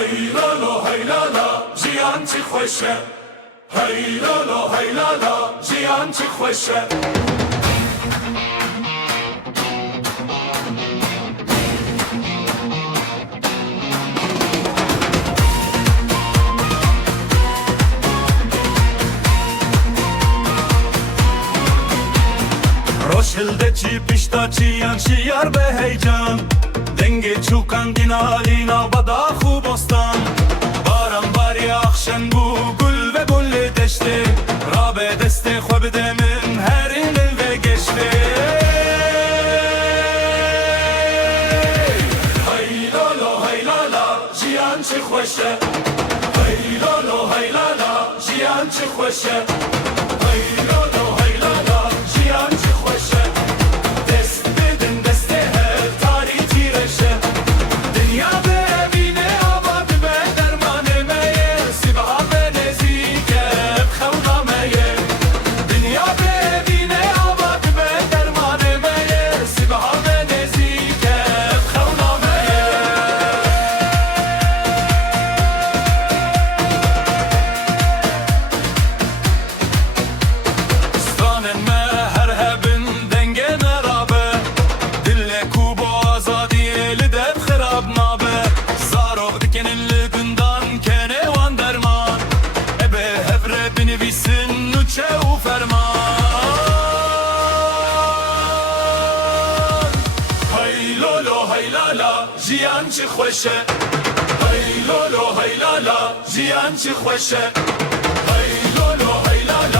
Hey lalo hey lala jiyan çi خوشه Hey lalo hey lala jiyan çi خوشه Roşilde çi pişta çiyan şiyar be heyecan Denge çukan dinalina bada khubostan Baran bari akşen bu gül ve gülli deşti Rabe deste khwe bidemin her inil ve geçti Hey lalo hey lala jiyan çi خوشه Hey lalo hey lala jiyan çi خوشه Hey lalo hey lala jiyan çi خوشه Dest bedin deste her tarih tireşe Dünya bevine abad be derman meye Sibha be nezike khevna meye Dünya bevine abad be derman meye Sibha be nezike khevna meye Stanen me her hebin denge merabe Dille kubo azadi eli de khirab nabe Zaro dikenin lügündan kene van derman Ebe hevre binivisin nuçe u ferman Hey lolo hey lala jiyan çi خوشه Hey lolo hey lala jiyan çi خوشه Hey lolo hey lala